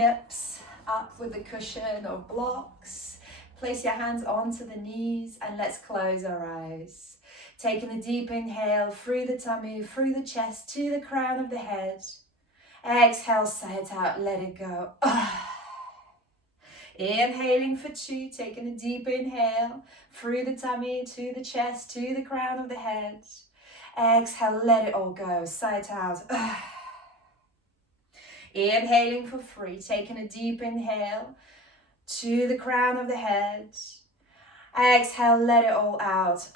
Hips up with the cushion or blocks. Place your hands onto the knees and let's close our eyes. Taking a deep inhale through the tummy, through the chest, to the crown of the head. Exhale, sigh it out, let it go. Inhaling for 2, taking a deep inhale through the tummy, to the chest, to the crown of the head. Exhale, let it all go, sigh it out. Inhaling for 3, taking a deep inhale to the crown of the head. Exhale, let it all out.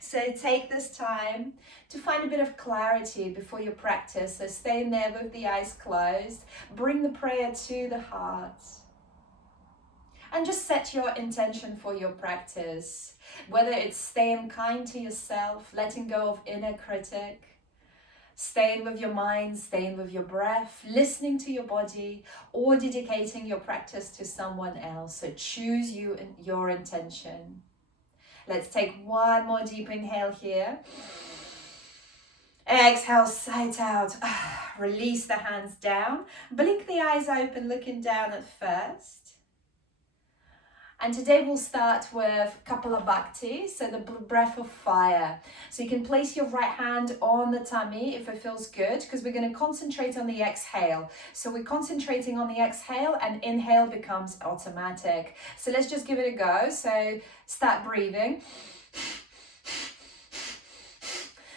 So take this time to find a bit of clarity before your practice. So stay in there with the eyes closed. Bring the prayer to the heart. And just set your intention for your practice. Whether it's staying kind to yourself, letting go of inner critic, staying with your mind, staying with your breath, listening to your body, or dedicating your practice to someone else. So choose you and your intention. Let's take one more deep inhale here. Exhale, sigh it out. Release the hands down. Blink the eyes open, looking down at first. And today we'll start with Kapala Bhakti, so the breath of fire. So you can place your right hand on the tummy if it feels good, because we're going to concentrate on the exhale. So we're concentrating on the exhale and inhale becomes automatic. So let's just give it a go. So start breathing.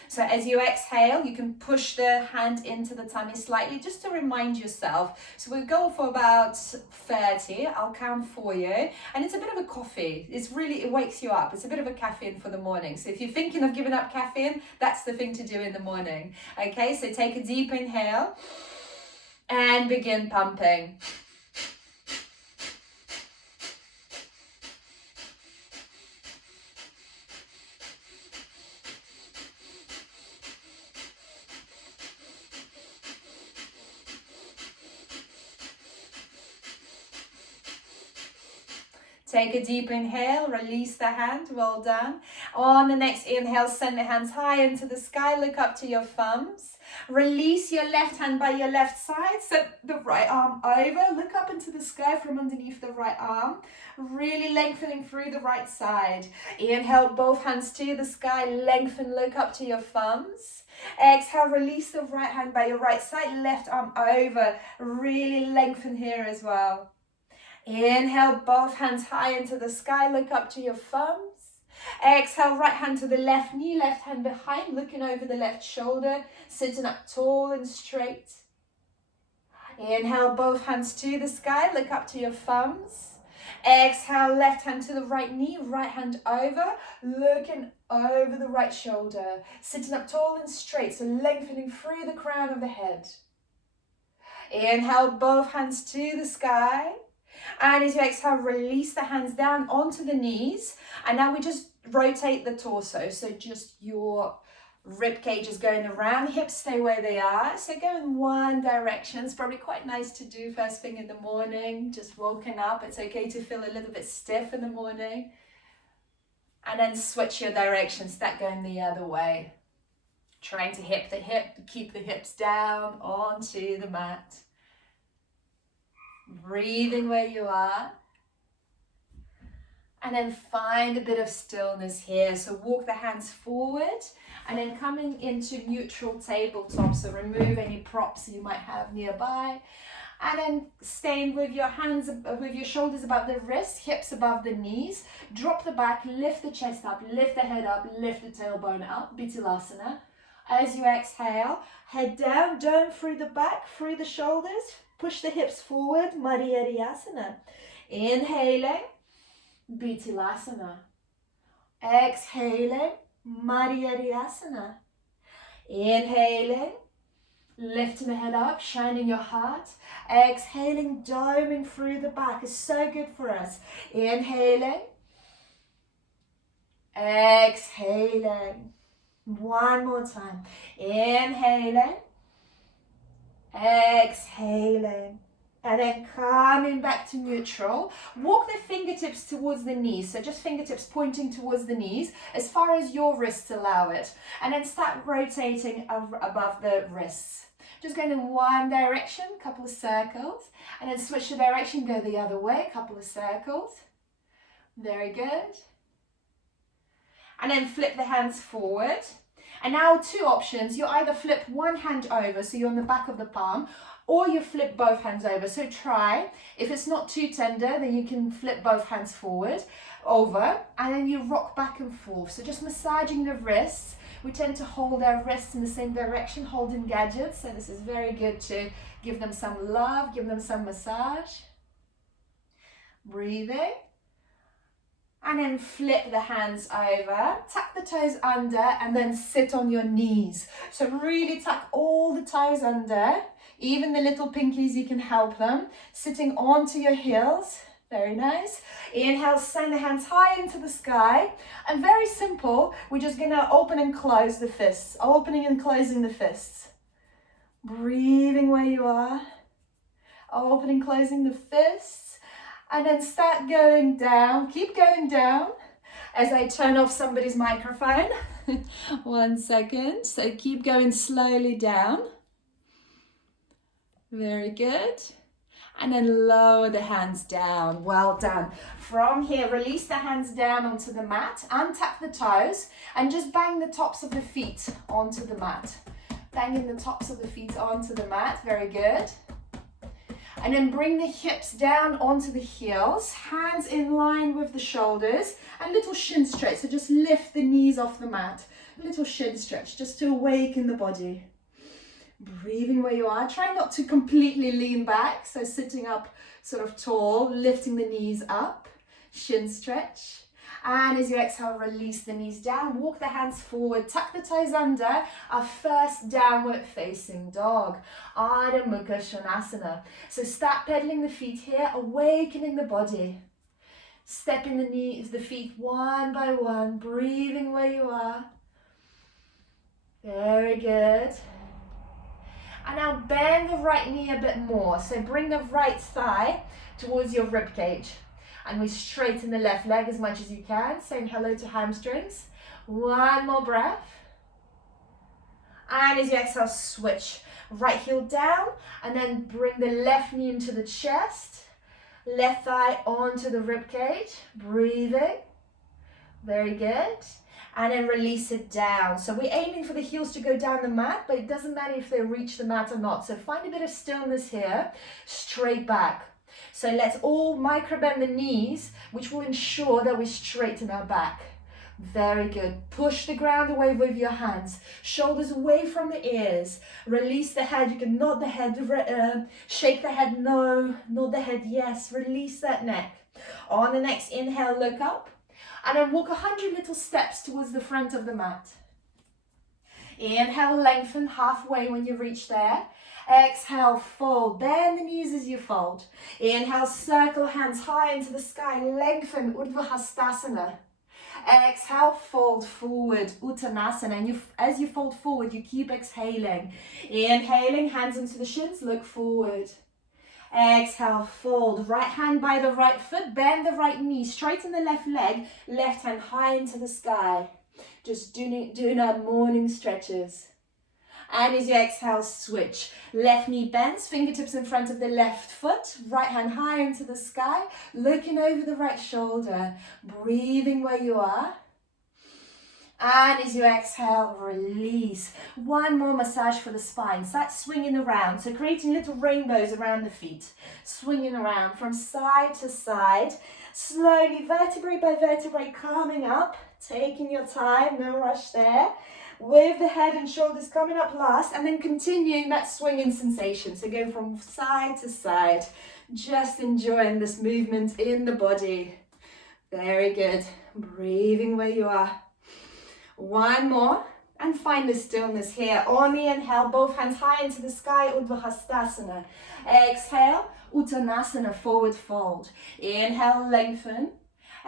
So as you exhale, you can push the hand into the tummy slightly just to remind yourself. So we'll go for about 30. I'll count for you. And it's a bit of a coffee. It wakes you up. It's a bit of a caffeine for the morning. So if you're thinking of giving up caffeine, that's the thing to do in the morning. Okay, so take a deep inhale and begin pumping. Take a deep inhale, release the hand, well done. On the next inhale, send the hands high into the sky, look up to your thumbs. Release your left hand by your left side, set the right arm over, look up into the sky from underneath the right arm, really lengthening through the right side. Inhale, both hands to the sky, lengthen, look up to your thumbs. Exhale, release the right hand by your right side, left arm over, really lengthen here as well. Inhale, both hands high into the sky, look up to your thumbs. Exhale, right hand to the left knee, left hand behind, looking over the left shoulder, sitting up tall and straight. Inhale, both hands to the sky, look up to your thumbs. Exhale, left hand to the right knee, right hand over, looking over the right shoulder, sitting up tall and straight, so lengthening through the crown of the head. Inhale, both hands to the sky. And as you exhale, release the hands down onto the knees. And now we just rotate the torso. So just your rib cage is going around, hips stay where they are. So go in one direction. It's probably quite nice to do first thing in the morning, just woken up. It's okay to feel a little bit stiff in the morning. And then switch your direction, start going the other way. Trying to hip the hip, keep the hips down onto the mat. Breathing where you are. And then find a bit of stillness here. So walk the hands forward and then coming into neutral tabletop. So remove any props you might have nearby. And then staying with your hands, with your shoulders above the wrists, hips above the knees. Drop the back, lift the chest up, lift the head up, lift the tailbone up, Bitilasana. As you exhale, head down, dome through the back, through the shoulders. Push the hips forward, Madhyariyasana. Inhaling, Bitilasana. Exhaling, Madhyariyasana. Inhaling, lifting the head up, shining your heart. Exhaling, doming through the back is so good for us. Inhaling, exhaling. One more time. Inhaling, exhaling, and then coming back to neutral. Walk the fingertips towards the knees, so just fingertips pointing towards the knees as far as your wrists allow it, and then start rotating above the wrists. Just going in one direction, couple of circles, and then switch the direction, go the other way, couple of circles. Very good. And then flip the hands forward. And now two options. You either flip one hand over, so you're on the back of the palm, or you flip both hands over. So try. If it's not too tender, then you can flip both hands forward, over, and then you rock back and forth. So just massaging the wrists. We tend to hold our wrists in the same direction, holding gadgets. So this is very good to give them some love, give them some massage. Breathing. And then flip the hands over, tuck the toes under, and then sit on your knees. So really tuck all the toes under, even the little pinkies, you can help them. Sitting onto your heels, very nice. Inhale, send the hands high into the sky. And very simple, we're just gonna open and close the fists, opening and closing the fists. Breathing where you are, opening, closing the fists. And then start going down, keep going down as I turn off somebody's microphone. 1 second, so keep going slowly down. Very good. And then lower the hands down, well done. From here, release the hands down onto the mat, untap the toes, and just bang the tops of the feet onto the mat. Banging the tops of the feet onto the mat, very good. And then bring the hips down onto the heels, hands in line with the shoulders, and little shin stretch. So just lift the knees off the mat. Little shin stretch, just to awaken the body. Breathing where you are. Try not to completely lean back. So sitting up sort of tall, lifting the knees up. Shin stretch. And as you exhale, release the knees down, walk the hands forward, tuck the toes under, our first downward facing dog, Ardha Mukha Svanasana. So start pedaling the feet here, awakening the body. Stepping the feet one by one, breathing where you are. Very good. And now bend the right knee a bit more. So bring the right thigh towards your rib cage. And we straighten the left leg as much as you can, saying hello to hamstrings. One more breath. And as you exhale, switch. Right heel down, and then bring the left knee into the chest. Left thigh onto the rib cage. Breathing. Very good. And then release it down. So we're aiming for the heels to go down the mat, but it doesn't matter if they reach the mat or not. So find a bit of stillness here. Straight back. So let's all micro bend the knees, which will ensure that we straighten our back. Very good. Push the ground away with your hands. Shoulders away from the ears. Release the head. You can nod the head, shake the head, no. Nod the head, yes. Release that neck. On the next inhale, look up. And then walk 100 little steps towards the front of the mat. Inhale, lengthen halfway when you reach there. Exhale, fold. Bend the knees as you fold. Inhale, circle hands high into the sky. Lengthen, Urdhva Hastasana. Exhale, fold forward, Uttanasana. And as you fold forward, you keep exhaling. Inhaling, hands into the shins, look forward. Exhale, fold. Right hand by the right foot, bend the right knee, straighten the left leg, left hand high into the sky. Just doing our morning stretches. And as you exhale, switch. Left knee bends, fingertips in front of the left foot, right hand high into the sky, looking over the right shoulder, breathing where you are. And as you exhale, release. One more massage for the spine. Start swinging around. So creating little rainbows around the feet. Swinging around from side to side. Slowly, vertebrae by vertebrae, calming up. Taking your time, no rush there. With the head and shoulders coming up last. And then continuing that swinging sensation. So go from side to side. Just enjoying this movement in the body. Very good. Breathing where you are. One more, and find the stillness here. On the inhale, both hands high into the sky, Urdhva Hastasana. Exhale, Uttanasana, forward fold. Inhale, lengthen.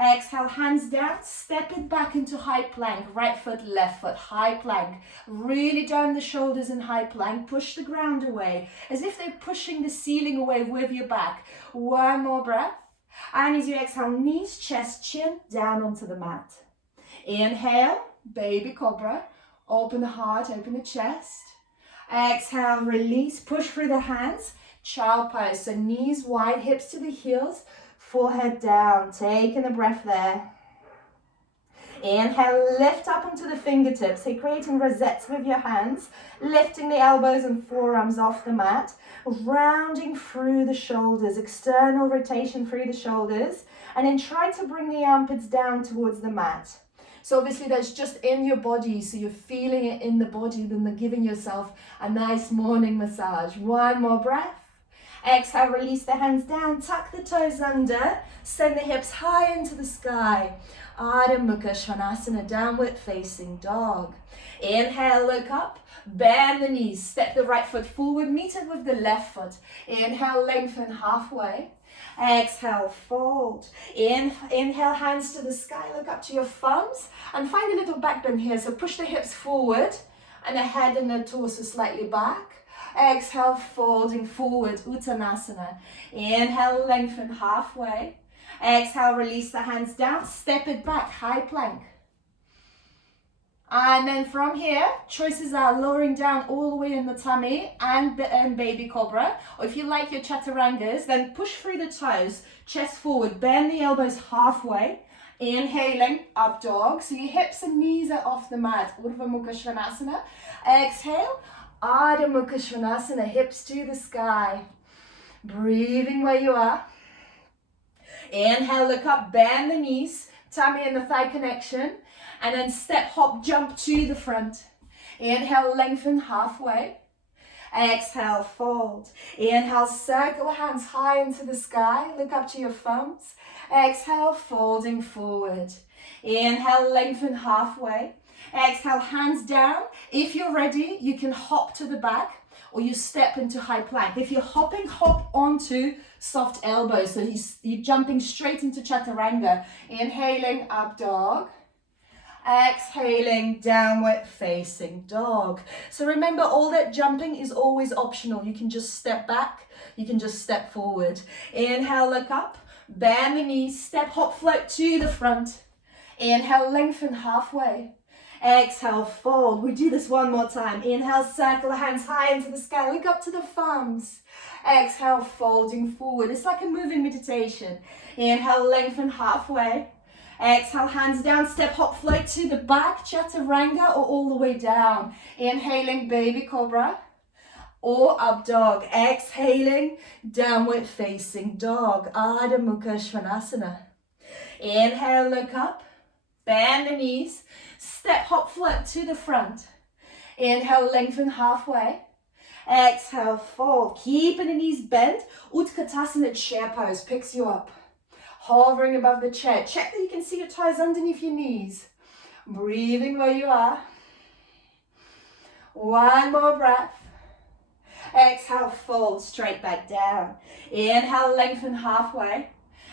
Exhale, hands down, step it back into high plank. Right foot, left foot, high plank. Really down the shoulders in high plank. Push the ground away, as if they're pushing the ceiling away with your back. One more breath. And as you exhale, knees, chest, chin, down onto the mat. Inhale. Baby cobra, open the heart, open the chest. Exhale, release, push through the hands. Child pose, so knees wide, hips to the heels, forehead down. Taking a breath there. Inhale, lift up onto the fingertips. So creating rosettes with your hands, lifting the elbows and forearms off the mat, rounding through the shoulders, external rotation through the shoulders, and then try to bring the armpits down towards the mat. So obviously that's just in your body, so you're feeling it in the body, then you're giving yourself a nice morning massage. One more breath. Exhale, release the hands down, tuck the toes under, send the hips high into the sky. Ardha Mukha Svanasana, downward facing dog. Inhale, look up, bend the knees, step the right foot forward, meet it with the left foot. Inhale, lengthen halfway. Exhale, fold. Inhale, hands to the sky, look up to your thumbs, and find a little back bend here. So push the hips forward, and the head and the torso slightly back. Exhale, folding forward, Uttanasana. Inhale, lengthen halfway. Exhale, release the hands down, step it back, high plank. And then from here, choices are lowering down all the way in the tummy and baby cobra. Or if you like your chaturangas, then push through the toes, chest forward, bend the elbows halfway. Inhaling, up dog. So your hips and knees are off the mat. Urdhva Mukha Svanasana. Exhale, Ardha Mukha Svanasana, hips to the sky. Breathing where you are. Inhale, look up, bend the knees, tummy and the thigh connection, and then step, hop, jump to the front. Inhale, lengthen halfway. Exhale, fold. Inhale, circle hands high into the sky, look up to your thumbs. Exhale, folding forward. Inhale, lengthen halfway. Exhale, hands down. If you're ready, you can hop to the back or you step into high plank. If you're hopping, hop onto soft elbows. So you're jumping straight into chaturanga. Inhaling, up dog. Exhaling, downward facing dog. So remember, all that jumping is always optional. You can just step back. You can just step forward. Inhale, look up. Bend the knees. Step, hop, float to the front. Inhale, lengthen halfway. Exhale, fold. We do this one more time. Inhale, circle the hands high into the sky. Look up to the thumbs. Exhale, folding forward. It's like a moving meditation. Inhale, lengthen halfway. Exhale, hands down, step, hop, float to the back, chaturanga, or all the way down. Inhaling, baby cobra, or up dog. Exhaling, downward facing dog, Ardha Mukha Svanasana. Inhale, look up, bend the knees, step, hop, float to the front. Inhale, lengthen halfway. Exhale, fold, keeping the knees bent. Utkatasana, chair pose, picks you up. Hovering above the chair. Check that you can see your toes underneath your knees. Breathing where you are. One more breath. Exhale, fold straight back down. Inhale, lengthen halfway.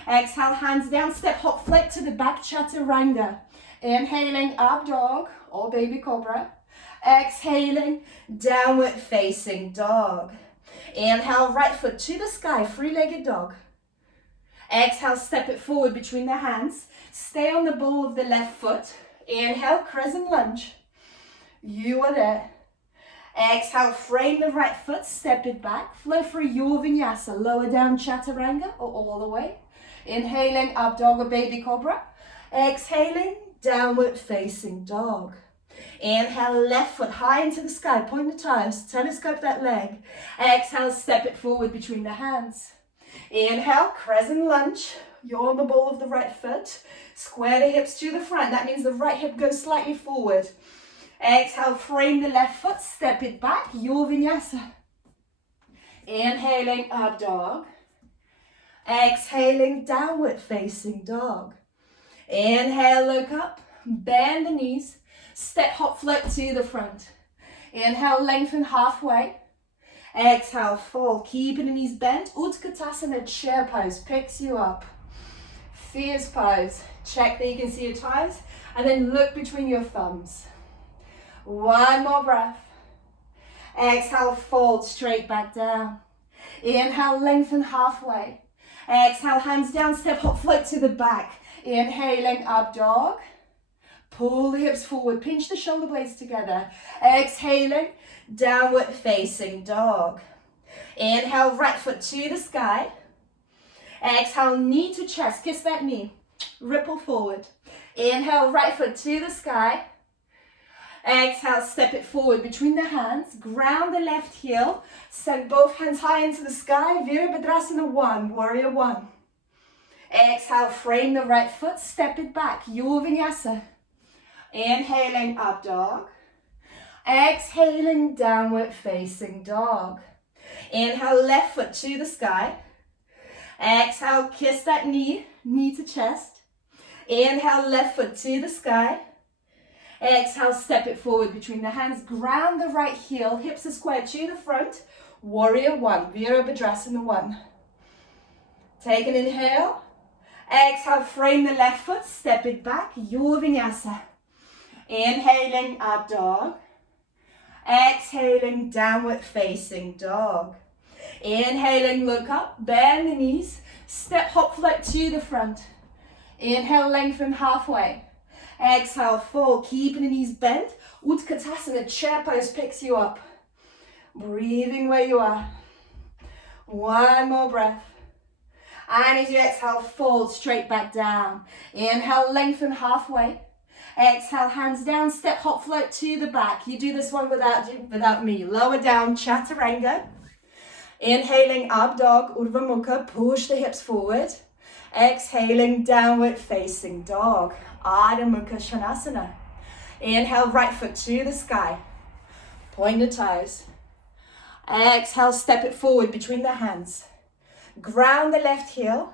Exhale, hands down, step, hop, float to the back, chaturanga. Inhaling, up dog or baby cobra. Exhaling, downward facing dog. Inhale, right foot to the sky, three-legged dog. Exhale, step it forward between the hands. Stay on the ball of the left foot. Inhale, crescent lunge. You are there. Exhale, frame the right foot, step it back. Flow through your vinyasa. Lower down chaturanga or all the way. Inhaling, up dog or baby cobra. Exhaling, downward facing dog. Inhale, left foot high into the sky. Point the toes, telescope that leg. Exhale, step it forward between the hands. Inhale, crescent lunge. You're on the ball of the right foot. Square the hips to the front. That means the right hip goes slightly forward. Exhale, frame the left foot, step it back, your vinyasa. Inhaling, up dog. Exhaling, downward facing dog. Inhale, look up, bend the knees, step, hop, float to the front. Inhale, lengthen halfway. Exhale, fold, keeping the knees bent. Utkatasana, chair pose, picks you up. Fierce pose. Check that you can see your toes, and then look between your thumbs. One more breath. Exhale, fold straight back down. Inhale, lengthen halfway. Exhale, hands down, step, hop, float to the back. Inhaling, up dog. Pull the hips forward, pinch the shoulder blades together. Exhaling, downward facing dog. Inhale, right foot to the sky. Exhale, knee to chest, kiss that knee. Ripple forward. Inhale, right foot to the sky. Exhale, step it forward between the hands. Ground the left heel. Send both hands high into the sky. Virabhadrasana 1, warrior 1. Exhale, frame the right foot, step it back. Your Vinyasa. Inhaling, up dog. Exhaling, downward facing dog. Inhale, left foot to the sky. Exhale, kiss that knee, knee to chest. Inhale, left foot to the sky. Exhale, step it forward between the hands. Ground the right heel, hips are squared to the front. Warrior 1, Virabhadrasana 1. Take an inhale. Exhale, frame the left foot, step it back. Your Vinyasa. Inhaling, up dog. Exhaling, downward facing dog. Inhaling, look up, bend the knees, step hop float to the front. Inhale, lengthen halfway. Exhale, fold, keeping the knees bent. Utkatasana, chair pose picks you up. Breathing where you are. One more breath. And as you exhale, fold straight back down. Inhale, lengthen halfway. Exhale, hands down, step hop float to the back. You do this one without me. Lower down, chaturanga. Inhaling, up dog, Urdhva Mukha, push the hips forward. Exhaling, downward facing dog, Adho Mukha Svanasana. Inhale, right foot to the sky. Point the toes. Exhale, step it forward between the hands. Ground the left heel.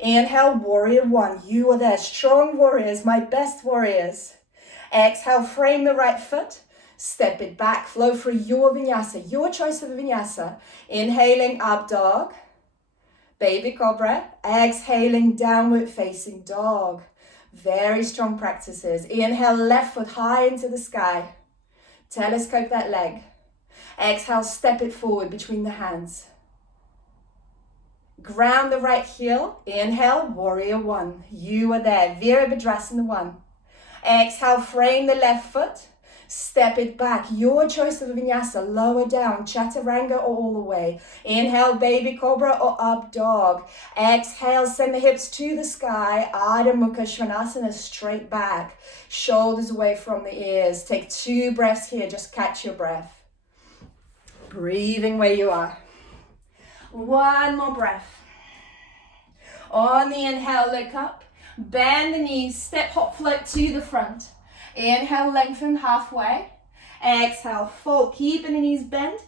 Inhale, warrior 1. You are there, strong warriors, my best warriors. Exhale, frame the right foot. Step it back, flow through your Vinyasa, your choice of a Vinyasa. Inhaling, up dog, baby cobra. Exhaling, downward facing dog. Very strong practices. Inhale, left foot high into the sky. Telescope that leg. Exhale, step it forward between the hands. Ground the right heel. Inhale, warrior 1. You are there, Virabhadrasana 1. Exhale, frame the left foot. Step it back, your choice of a Vinyasa, lower down, chaturanga or all the way. Inhale, baby cobra or up dog. Exhale, send the hips to the sky, Adho Mukha Svanasana, straight back. Shoulders away from the ears. Take 2 breaths here, just catch your breath. Breathing where you are. One more breath. On the inhale, look up, bend the knees, step hop float to the front. Inhale, lengthen halfway. Exhale, fold, keeping the knees bent.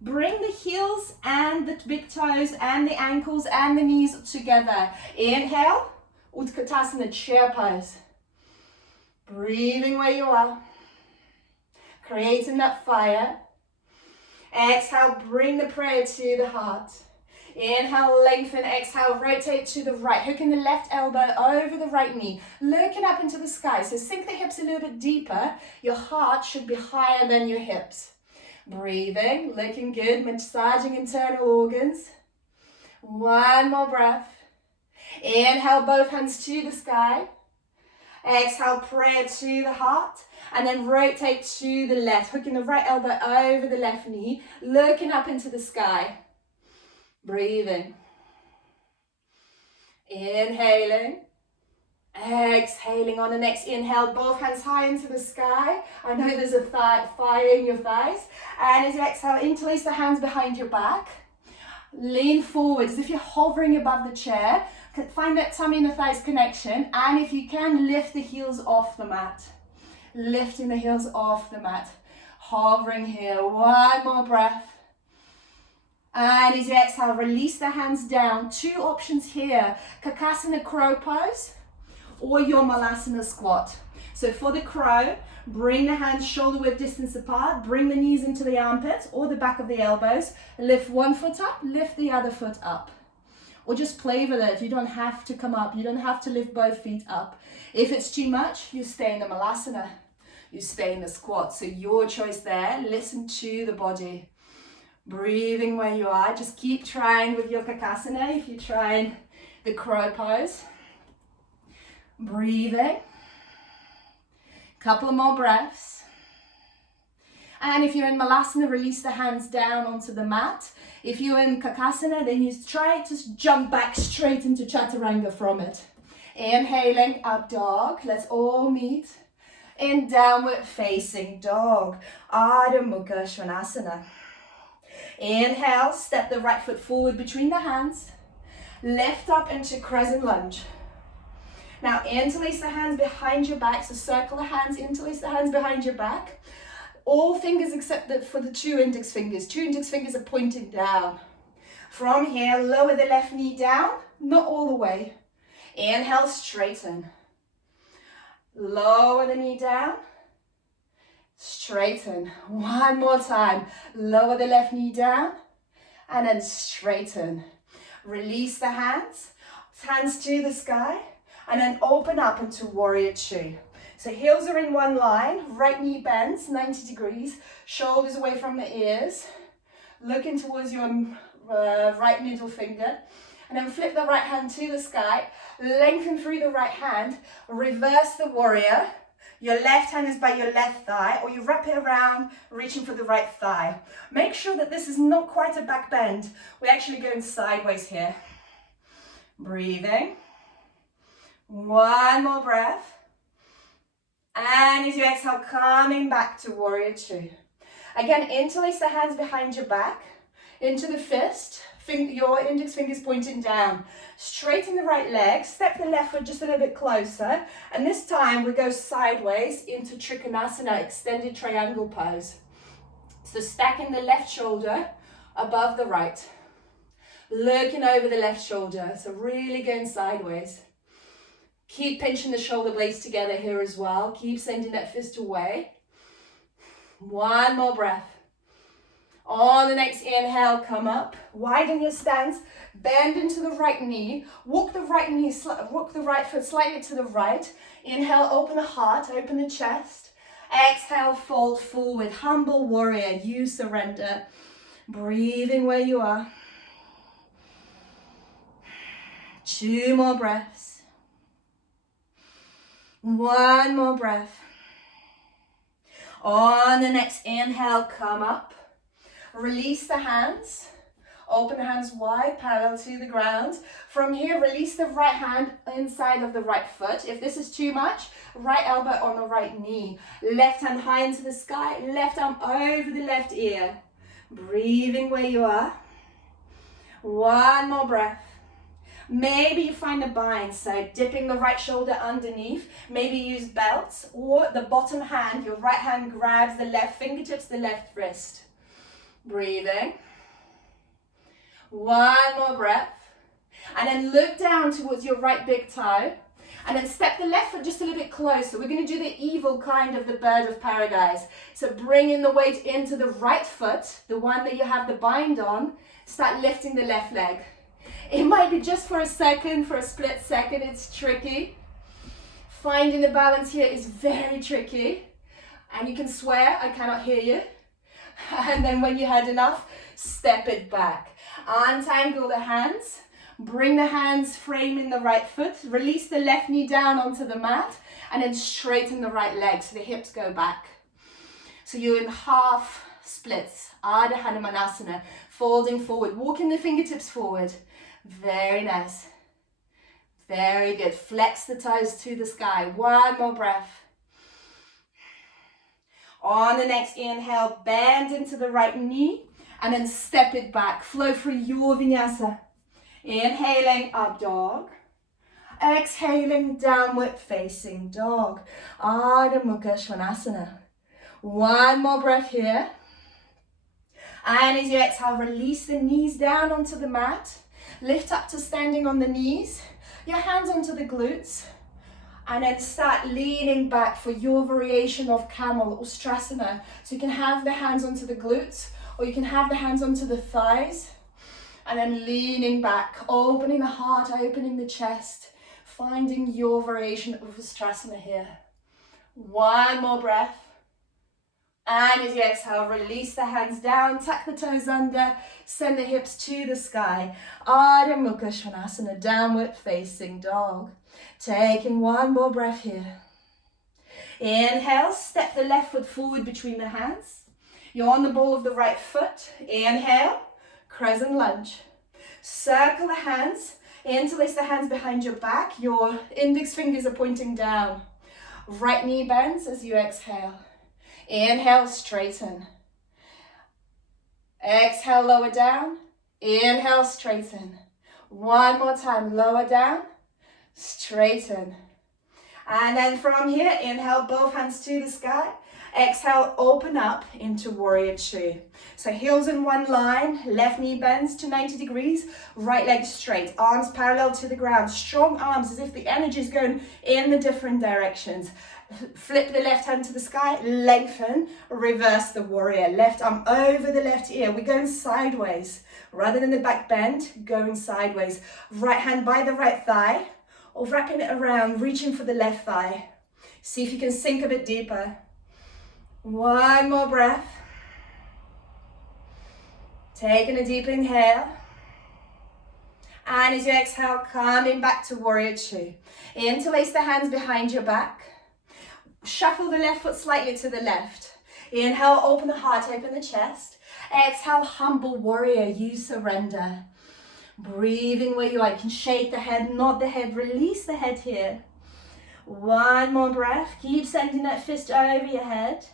Bring the heels and the big toes and the ankles and the knees together. Inhale, Utkatasana, chair pose. Breathing where you are. Creating that fire. Exhale, bring the prayer to the heart. Inhale, lengthen, exhale, rotate to the right. Hooking the left elbow over the right knee. Looking up into the sky. So sink the hips a little bit deeper. Your heart should be higher than your hips. Breathing, looking good, massaging internal organs. One more breath. Inhale, both hands to the sky. Exhale, prayer to the heart. And then rotate to the left. Hooking the right elbow over the left knee. Looking up into the sky. Breathing. Inhaling. Exhaling on the next inhale, both hands high into the sky. I know there's a fire in your thighs. And as you exhale, interlace the hands behind your back. Lean forward as if you're hovering above the chair. Find that tummy and the thighs connection. And if you can, lift the heels off the mat. Lifting the heels off the mat. Hovering here. One more breath. And as you exhale, release the hands down. 2 options here. Kakasana crow pose or your malasana squat. So for the crow, bring the hands shoulder width distance apart. Bring the knees into the armpits or the back of the elbows. Lift one foot up, lift the other foot up. Or just play with it. You don't have to come up. You don't have to lift both feet up. If it's too much, you stay in the malasana. You stay in the squat. So your choice there. Listen to the body. Breathing where you are. Just keep trying with your kakasana if you're trying the crow pose. Breathing. Couple more breaths. And if you're in Malasana, release the hands down onto the mat. If you're in Kakasana, then you try to jump back straight into Chaturanga from it. Inhaling, up dog. Let's all meet in downward facing dog. Adho Mukha Svanasana. Inhale, step the right foot forward between the hands. Lift up into crescent lunge. Now interlace the hands behind your back. So circle the hands, interlace the hands behind your back. All fingers except for the two index fingers. Two index fingers are pointing down. From here, lower the left knee down, not all the way. Inhale, straighten. Lower the knee down. Straighten. One more time. Lower the left knee down and then straighten. Release the hands to the sky, and then open up into warrior two. So heels are in one line, right knee bends 90 degrees, shoulders away from the ears, looking towards your right middle finger, and then flip the right hand to the sky, lengthen through the right hand, reverse the warrior. Your left hand is by your left thigh, or you wrap it around, reaching for the right thigh. Make sure that this is not quite a back bend. We're actually going sideways here. Breathing. One more breath. And as you exhale, coming back to warrior two. Again, interlace the hands behind your back, into the fist. Your index fingers pointing down. Straighten the right leg, step the left foot just a little bit closer, and this time we go sideways into Trikonasana, extended triangle pose. So stacking the left shoulder above the right, looking over the left shoulder, so really going sideways. Keep pinching the shoulder blades together here as well. Keep sending that fist away. One more breath. On the next inhale, come up, widen your stance, bend into the right knee, walk the right foot slightly to the right. Inhale, open the heart, open the chest. Exhale, fold forward, humble warrior, you surrender. Breathing where you are. Two more breaths. One more breath. On the next inhale, come up. Release the hands, open the hands wide, parallel to the ground. From here, release the right hand inside of the right foot. If this is too much, right elbow on the right knee. Left hand high into the sky, left arm over the left ear. Breathing where you are. One more breath. Maybe you find a bind, so dipping the right shoulder underneath. Maybe use belts, or the bottom hand, your right hand grabs the left fingertips, the left wrist. Breathing. One more breath. And then look down towards your right big toe. And then step the left foot just a little bit closer. We're going to do the evil kind of the bird of paradise. So bringing the weight into the right foot, the one that you have the bind on. Start lifting the left leg. It might be just for a second, for a split second. It's tricky. Finding the balance here is very tricky. And you can swear, I cannot hear you. And then when you had enough, step it back. Untangle the hands. Bring the hands framing the right foot. Release the left knee down onto the mat. And then straighten the right leg so the hips go back. So you're in half splits. Ardha Hanumanasana. Folding forward. Walking the fingertips forward. Very nice. Very good. Flex the toes to the sky. One more breath. On the next inhale, bend into the right knee and then step it back. Flow through your vinyasa. Inhaling, up dog. Exhaling, downward facing dog. Ardha Mukha Svanasana. One more breath here. And as you exhale, release the knees down onto the mat. Lift up to standing on the knees. Your hands onto the glutes. And then start leaning back for your variation of camel, Ustrasana. So you can have the hands onto the glutes, or you can have the hands onto the thighs. And then leaning back, opening the heart, opening the chest, finding your variation of Ustrasana here. One more breath. And as you exhale, release the hands down, tuck the toes under, send the hips to the sky. Ardha Mukha Svanasana, downward facing dog. Taking one more breath here. Inhale, step the left foot forward between the hands. You're on the ball of the right foot. Inhale, crescent lunge. Circle the hands. Interlace the hands behind your back. Your index fingers are pointing down. Right knee bends as you exhale. Inhale, straighten. Exhale, lower down. Inhale, straighten. One more time, lower down, straighten. And then from here, inhale, both hands to the sky. Exhale, open up into warrior two. So heels in one line, left knee bends to 90 degrees, right leg straight, arms parallel to the ground, strong arms as if the energy is going in the different directions. Flip the left hand to the sky, lengthen, reverse the warrior. Left arm over the left ear. We're going sideways. Rather than the back bend, going sideways. Right hand by the right thigh, or wrapping it around, reaching for the left thigh. See if you can sink a bit deeper. One more breath. Taking a deep inhale. And as you exhale, coming back to warrior two. Interlace the hands behind your back. Shuffle the left foot slightly to the left. Inhale, open the heart, open the chest. Exhale, humble warrior, you surrender. Breathing where you are. You can shake the head, nod the head, release the head here. One more breath. Keep sending that fist over your head.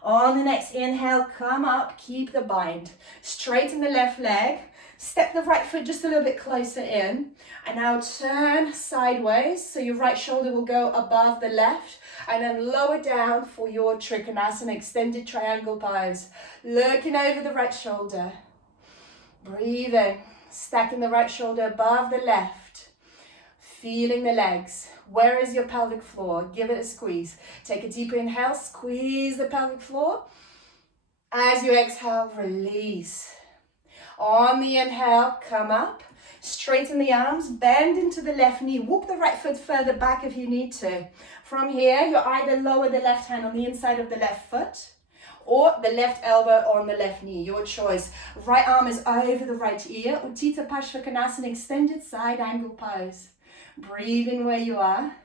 On the next inhale, come up, keep the bind. Straighten the left leg. Step the right foot just a little bit closer in. And now turn sideways. So your right shoulder will go above the left. And then lower down for your Trikonasana, extended triangle pose. Looking over the right shoulder. Breathing. Stacking the right shoulder above the left. Feeling the legs. Where is your pelvic floor? Give it a squeeze. Take a deeper inhale. Squeeze the pelvic floor. As you exhale, release. On the inhale, come up. Straighten the arms, bend into the left knee. Walk the right foot further back if you need to. From here, you either lower the left hand on the inside of the left foot or the left elbow on the left knee, your choice. Right arm is over the right ear. Utthita Parsvakonasana, extended side angle pose. Breathing where you are.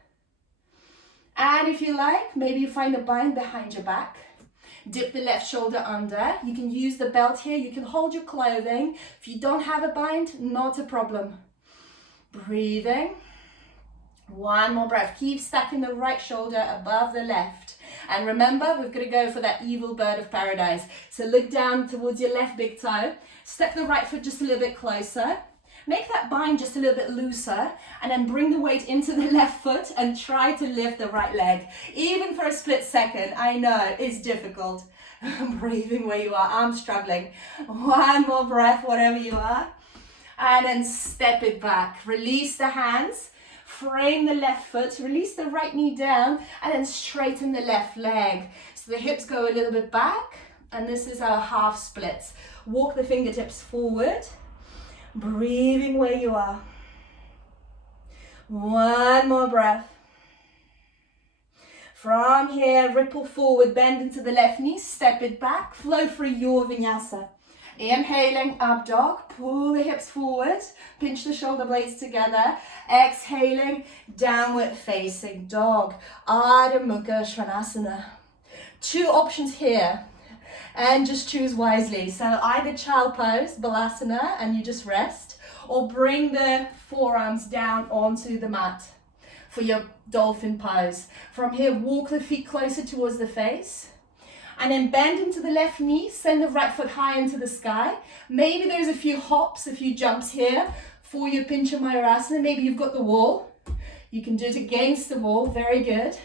And if you like, maybe you find a bind behind your back. Dip the left shoulder under. You can use the belt here. You can hold your clothing. If you don't have a bind, not a problem. Breathing. One more breath. Keep stacking the right shoulder above the left. And remember, we've got to go for that evil bird of paradise. So look down towards your left big toe. Step the right foot just a little bit closer. Make that bind just a little bit looser, and then bring the weight into the left foot and try to lift the right leg. Even for a split second, I know it's difficult. Breathing where you are, I'm struggling. One more breath, whatever you are. And then step it back. Release the hands, frame the left foot, release the right knee down, and then straighten the left leg. So the hips go a little bit back, and this is our half splits. Walk the fingertips forward. Breathing where you are. One more breath. From here, ripple forward, bend into the left knee, step it back, flow through your Vinyasa. Inhaling, up dog, pull the hips forward, pinch the shoulder blades together. Exhaling, downward facing dog, Ardha Mukha Svanasana. Two options here. And just choose wisely. So either child pose, balasana, and you just rest, or bring the forearms down onto the mat for your dolphin pose. From here, walk the feet closer towards the face, and then bend into the left knee, send the right foot high into the sky. Maybe there's a few hops, a few jumps here for your Pincha Mayurasana. Maybe you've got the wall. You can do it against the wall, very good.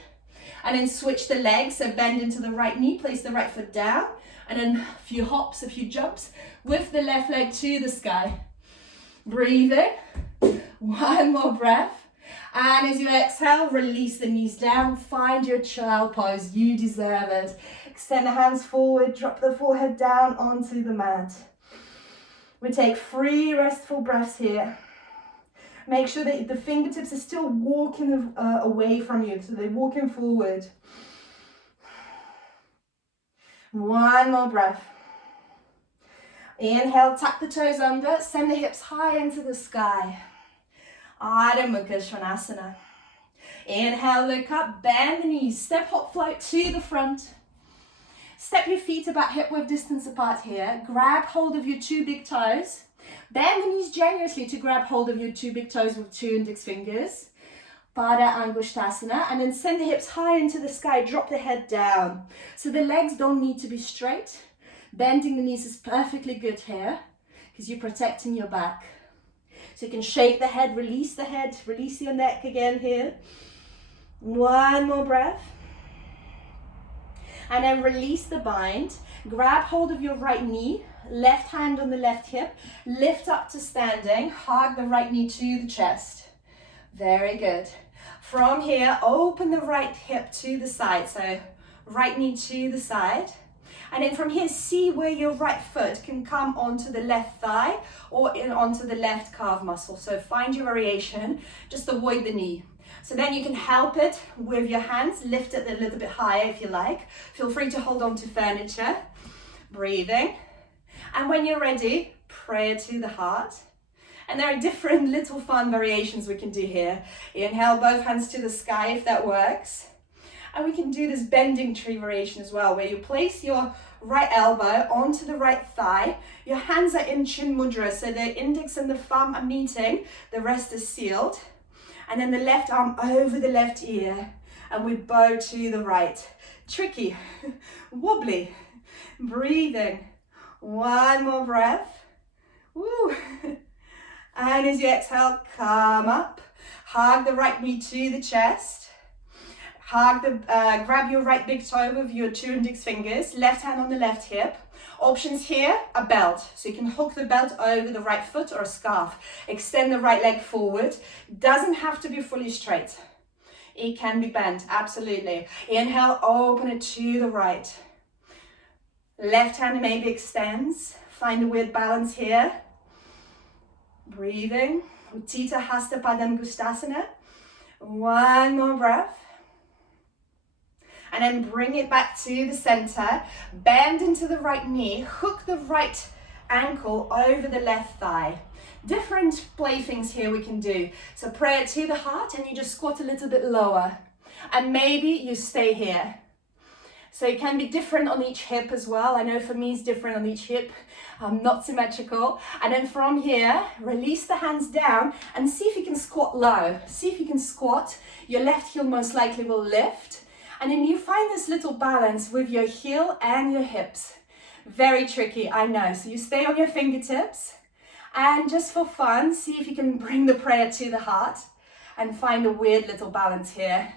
And then switch the legs, so bend into the right knee, place the right foot down, and then a few hops, a few jumps with the left leg to the sky. Breathing. One more breath. And as you exhale, release the knees down. Find your child pose. You deserve it. Extend the hands forward. Drop the forehead down onto the mat. We take 3 restful breaths here. Make sure that the fingertips are still walking away from you. So they're walking forward. One more breath. Inhale, tuck the toes under, send the hips high into the sky. Ardha Mukha Svanasana. Inhale, look up, bend the knees, step hop float to the front. Step your feet about hip width distance apart here. Grab hold of your 2 big toes. Bend the knees generously to grab hold of your 2 big toes with 2 index fingers. Pada Angushtasana, and then send the hips high into the sky, drop the head down. So the legs don't need to be straight. Bending the knees is perfectly good here because you're protecting your back. So you can shake the head, release your neck again here. One more breath. And then release the bind. Grab hold of your right knee, left hand on the left hip, lift up to standing, hug the right knee to the chest. Very good. From here, open the right hip to the side, so right knee to the side. And then from here, see where your right foot can come onto the left thigh or onto the left calf muscle. So find your variation, just avoid the knee. So then you can help it with your hands, lift it a little bit higher if you like. Feel free to hold on to furniture, breathing. And when you're ready, prayer to the heart. And there are different little fun variations we can do here. Inhale, both hands to the sky if that works. And we can do this bending tree variation as well, where you place your right elbow onto the right thigh. Your hands are in chin mudra, so the index and the thumb are meeting, the rest is sealed. And then the left arm over the left ear, and we bow to the right. Tricky, wobbly, breathing. One more breath. Woo. And as you exhale, come up. Hug the right knee to the chest. Grab your right big toe with your 2 index fingers. Left hand on the left hip. Options here, a belt. So you can hook the belt over the right foot or a scarf. Extend the right leg forward. Doesn't have to be fully straight. It can be bent, absolutely. Inhale, open it to the right. Left hand maybe extends. Find a weird balance here. Breathing. Utthita Hasta Padangustasana. One more breath. And then bring it back to the center. Bend into the right knee. Hook the right ankle over the left thigh. Different playthings here we can do. So prayer to the heart, and you just squat a little bit lower. And maybe you stay here. So it can be different on each hip as well. I know for me it's different on each hip. Not symmetrical. And then from here, release the hands down and see if you can squat low. See if you can squat. Your left heel most likely will lift. And then you find this little balance with your heel and your hips. Very tricky, I know. So you stay on your fingertips. And just for fun, see if you can bring the prayer to the heart and find a weird little balance here.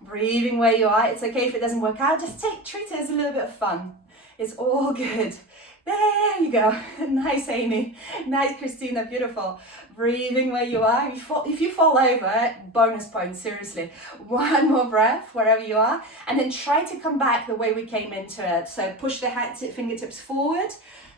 Breathing where you are. It's okay if it doesn't work out. Just treat it as a little bit of fun. It's all good. There you go. Nice, Amy. Nice, Christina. Beautiful. Breathing where you are. If you fall over, bonus points, seriously. One more breath wherever you are. And then try to come back the way we came into it. So push the fingertips forward.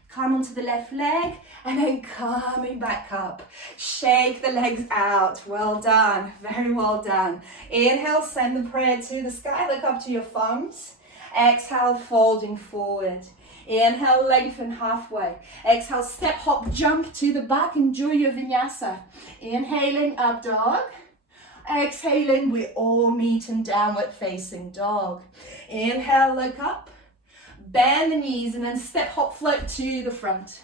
Come onto the left leg. And then coming back up. Shake the legs out. Well done. Very well done. Inhale, send the prayer to the sky. Look up to your thumbs. Exhale, folding forward. Inhale, lengthen halfway. Exhale, step, hop, jump to the back. Enjoy your vinyasa. Inhaling, up dog. Exhaling, we all meet in downward facing dog. Inhale, look up. Bend the knees and then step, hop, float to the front.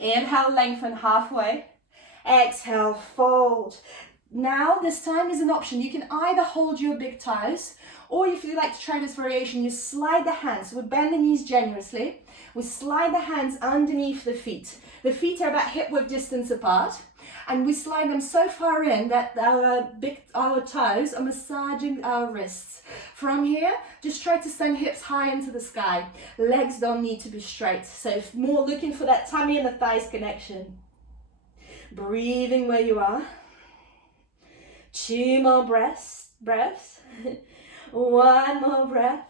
Inhale, lengthen halfway. Exhale, fold. Now, this time is an option. You can either hold your big toes, or if you like to try this variation, you slide the hands. We bend the knees generously. We slide the hands underneath the feet. The feet are about hip width distance apart. And we slide them so far in that our toes are massaging our wrists. From here, just try to send hips high into the sky. Legs don't need to be straight. So more looking for that tummy and the thighs connection. Breathing where you are. 2 more breaths. One more breath.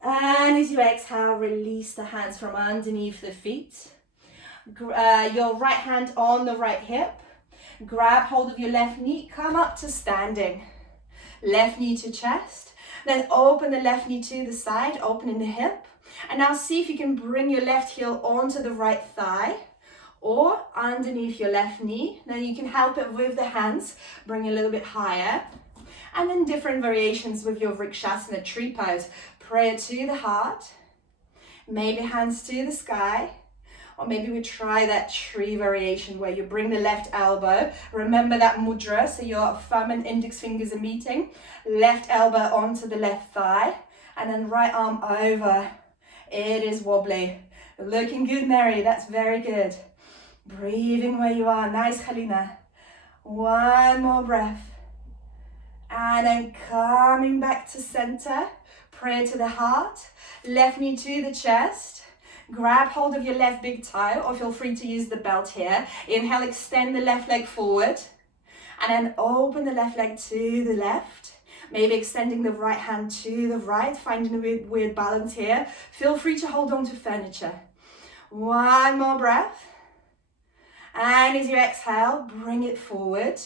And as you exhale, release the hands from underneath the feet. Your right hand on the right hip. Grab hold of your left knee. Come up to standing. Left knee to chest. Then open the left knee to the side, opening the hip. And now see if you can bring your left heel onto the right thigh or underneath your left knee. Then you can help it with the hands. Bring a little bit higher. And then different variations with your Vrikshasana tree pose. prayer to the heart, maybe hands to the sky, or maybe we try that tree variation where you bring the left elbow. Remember that mudra, so your thumb and index fingers are meeting. Left elbow onto the left thigh, and then right arm over. It is wobbly. Looking good, Mary. That's very good. Breathing where you are. Nice, Helena. One more breath. And then coming back to center. Prayer to the heart. Left knee to the chest. Grab hold of your left big toe, or feel free to use the belt here. Inhale, extend the left leg forward. And then open the left leg to the left. Maybe extending the right hand to the right, finding a weird balance here. Feel free to hold on to furniture. One more breath. And as you exhale, bring it forward.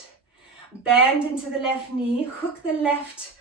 Bend into the left knee, hook the left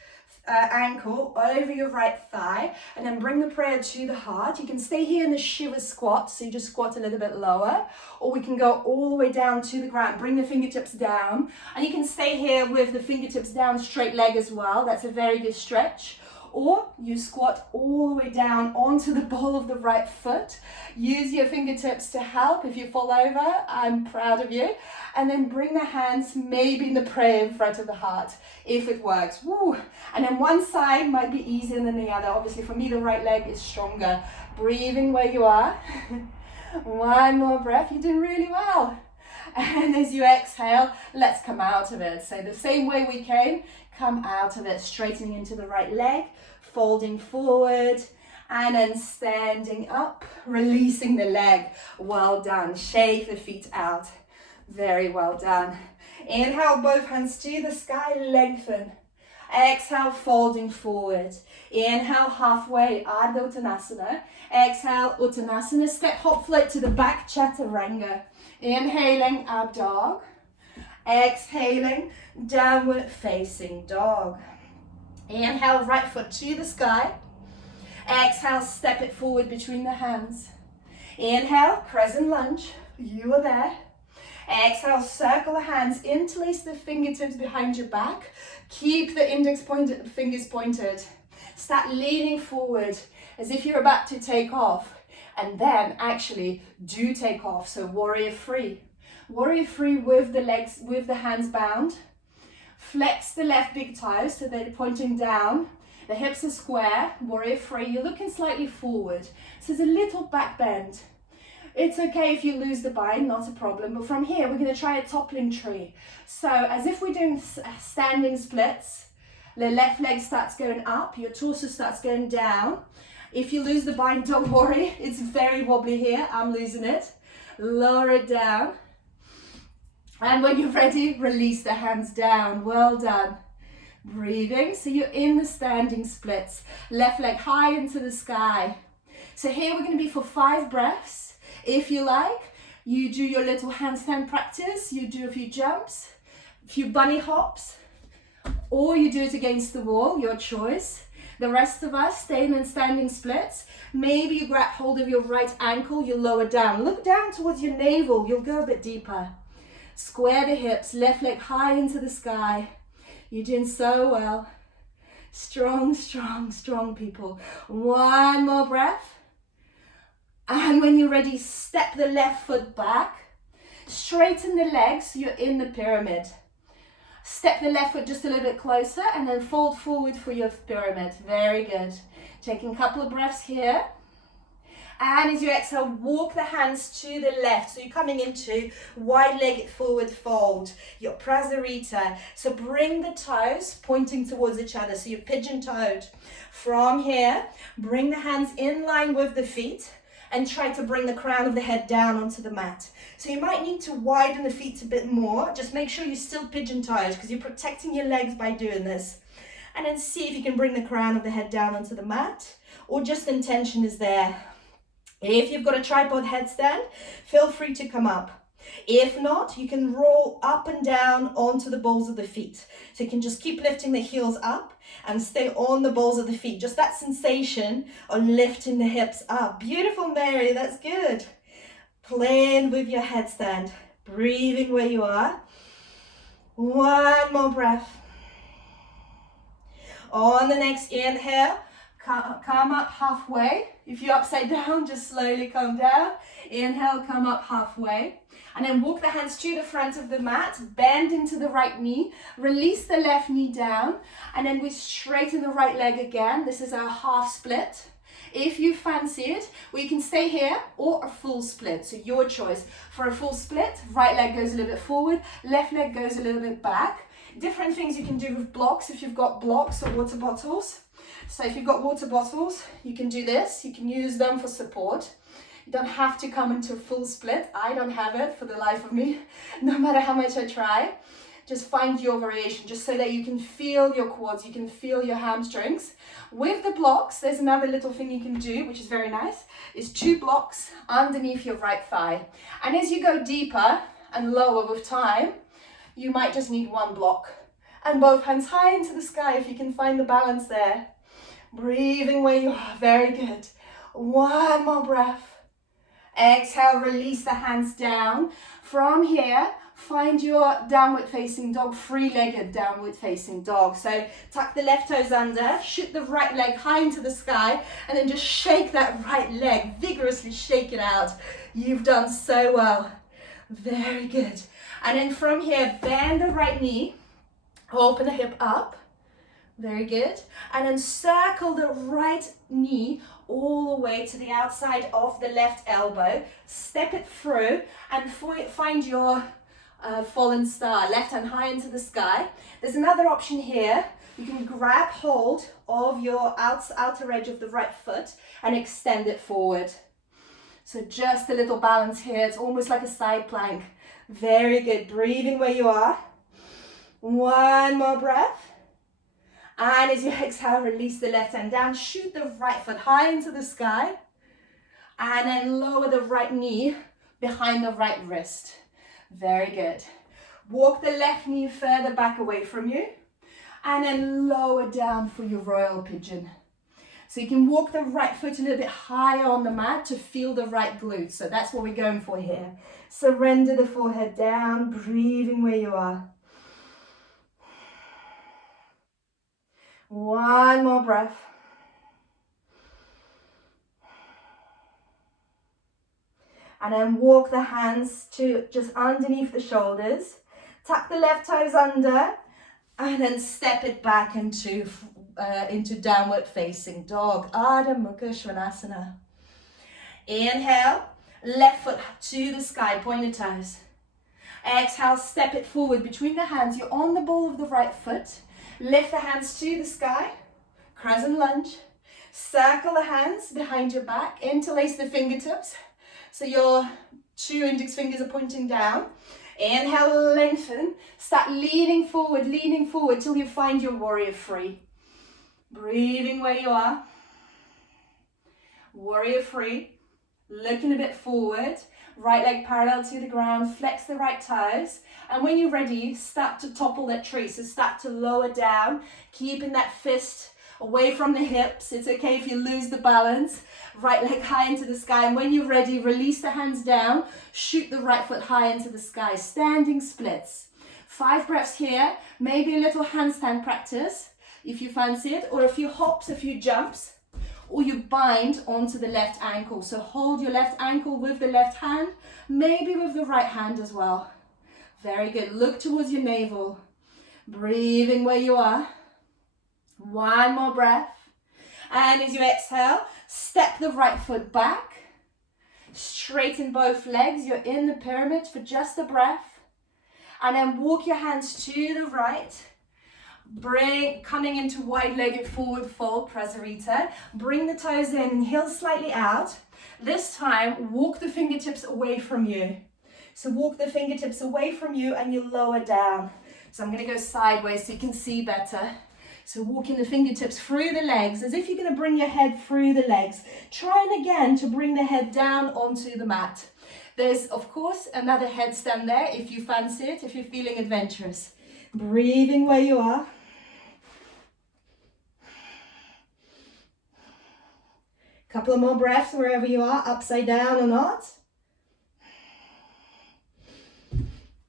ankle over your right thigh, and then bring the prayer to the heart. You can stay here in the Shiva squat, so you just squat a little bit lower, or we can go all the way down to the ground. Bring the fingertips down, and you can stay here with the fingertips down, straight leg as well. That's a very good stretch. Or you squat all the way down onto the ball of the right foot. Use your fingertips to help. If you fall over, I'm proud of you. And then bring the hands maybe in the prayer in front of the heart, if it works. Woo. And then one side might be easier than the other. Obviously for me, the right leg is stronger. Breathing where you are. One more breath. You're doing really well. And as you exhale, let's come out of it. So the same way we came, come out of it, straightening into the right leg, folding forward, and then standing up, releasing the leg. Well done. Shake the feet out. Very well done. Inhale, both hands to the sky, lengthen. Exhale, folding forward. Inhale, halfway, Ardha Uttanasana. Exhale, Uttanasana. Step hop float to the back, Chaturanga. Inhaling, up dog. Exhaling, downward facing dog. Inhale, right foot to the sky. Exhale, step it forward between the hands. Inhale, crescent lunge. You are there. Exhale, circle the hands, interlace the fingertips behind your back. Keep the index fingers pointed. Start leaning forward as if you're about to take off. And then actually do take off. So warrior free. Warrior free with the legs, with the hands bound. Flex the left big toe so they're pointing down. The hips are square, warrior free. You're looking slightly forward. So there's a little back bend. It's okay if you lose the bind, not a problem. But from here, we're going to try a toppling tree. So as if we're doing standing splits, the left leg starts going up, your torso starts going down. If you lose the bind, don't worry. It's very wobbly here. I'm losing it. Lower it down. And when you're ready, release the hands down. Well done. Breathing. So you're in the standing splits. Left leg high into the sky. So here we're going to be for 5 breaths. If you like, you do your little handstand practice. You do a few jumps, a few bunny hops, or you do it against the wall, your choice. The rest of us staying in standing splits. Maybe you grab hold of your right ankle, you lower down. Look down towards your navel, you'll go a bit deeper. Square the hips, left leg high into the sky. You're doing so well. Strong, strong, strong people. One more breath. And when you're ready, step the left foot back. Straighten the legs so you're in the pyramid. Step the left foot just a little bit closer and then fold forward for your pyramid. Very good. Taking a couple of breaths here. And as you exhale, walk the hands to the left. So you're coming into wide-legged forward fold, your prasarita. So bring the toes pointing towards each other. So you're pigeon-toed. From here, bring the hands in line with the feet and try to bring the crown of the head down onto the mat. So you might need to widen the feet a bit more. Just make sure you're still pigeon-toed because you're protecting your legs by doing this. And then see if you can bring the crown of the head down onto the mat or just intention is there. If you've got a tripod headstand, feel free to come up. If not, you can roll up and down onto the balls of the feet. So you can just keep lifting the heels up and stay on the balls of the feet. Just that sensation of lifting the hips up. Beautiful, Mary, that's good. Playing with your headstand, breathing where you are. One more breath. On the next inhale, Come up halfway. If you're upside down, just slowly come down. Inhale, come up halfway. And then walk the hands to the front of the mat, bend into the right knee, release the left knee down, and then we straighten the right leg again. This is our half split. If you fancy it, we can stay here or a full split, so your choice. For a full split, right leg goes a little bit forward, left leg goes a little bit back. Different things you can do with blocks if you've got blocks or water bottles. So if you've got water bottles, you can do this. You can use them for support. You don't have to come into a full split. I don't have it for the life of me, no matter how much I try. Just find your variation, just so that you can feel your quads, you can feel your hamstrings. With the blocks, there's another little thing you can do, which is very nice, is 2 blocks underneath your right thigh. And as you go deeper and lower with time, you might just need 1 block. And both hands high into the sky if you can find the balance there. Breathing where you are, very good. 1 more breath. Exhale, release the hands down. From here, find your downward facing dog, 3-legged downward facing dog. So tuck the left toes under, shoot the right leg high into the sky, and then just shake that right leg, vigorously shake it out. You've done so well. Very good. And then from here, bend the right knee, open the hip up. Very good. And then circle the right knee all the way to the outside of the left elbow. Step it through and find your fallen star. Left hand high into the sky. There's another option here. You can grab hold of your outer edge of the right foot and extend it forward. So just a little balance here. It's almost like a side plank. Very good. Breathing where you are. 1 more breath. And as you exhale, release the left hand down, shoot the right foot high into the sky, and then lower the right knee behind the right wrist. Very good. Walk the left knee further back away from you, and then lower down for your royal pigeon. So you can walk the right foot a little bit higher on the mat to feel the right glute. So that's what we're going for here. Surrender the forehead down, breathing where you are. 1 more breath. And then walk the hands to just underneath the shoulders. Tuck the left toes under and then step it back into downward facing dog. Ardha Mukha Svanasana. Inhale, left foot to the sky, pointed toes. Exhale, step it forward between the hands. You're on the ball of the right foot. Lift the hands to the sky, crescent lunge. Circle the hands behind your back, interlace the fingertips. So your 2 index fingers are pointing down. Inhale, lengthen. Start leaning forward till you find your warrior 3. Breathing where you are. Warrior 3. Looking a bit forward. Right leg parallel to the ground, flex the right toes. And when you're ready, start to topple that tree. So start to lower down, keeping that fist away from the hips. It's okay if you lose the balance. Right leg high into the sky. And when you're ready, release the hands down, shoot the right foot high into the sky. Standing splits. 5 breaths here, maybe a little handstand practice if you fancy it, or a few hops, a few jumps. Or you bind onto the left ankle. So hold your left ankle with the left hand, maybe with the right hand as well. Very good. Look towards your navel. Breathing where you are. 1 more breath. And as you exhale, step the right foot back. Straighten both legs. You're in the pyramid for just a breath. And then walk your hands to the right. Coming into wide-legged forward fold, Prasarita. Bring the toes in and heels slightly out. This time, walk the fingertips away from you. So walk the fingertips away from you and you lower down. So I'm going to go sideways so you can see better. So walking the fingertips through the legs as if you're going to bring your head through the legs. Trying again to bring the head down onto the mat. There's, of course, another headstand there if you fancy it, if you're feeling adventurous. Breathing where you are. Couple of more breaths wherever you are, upside down or not.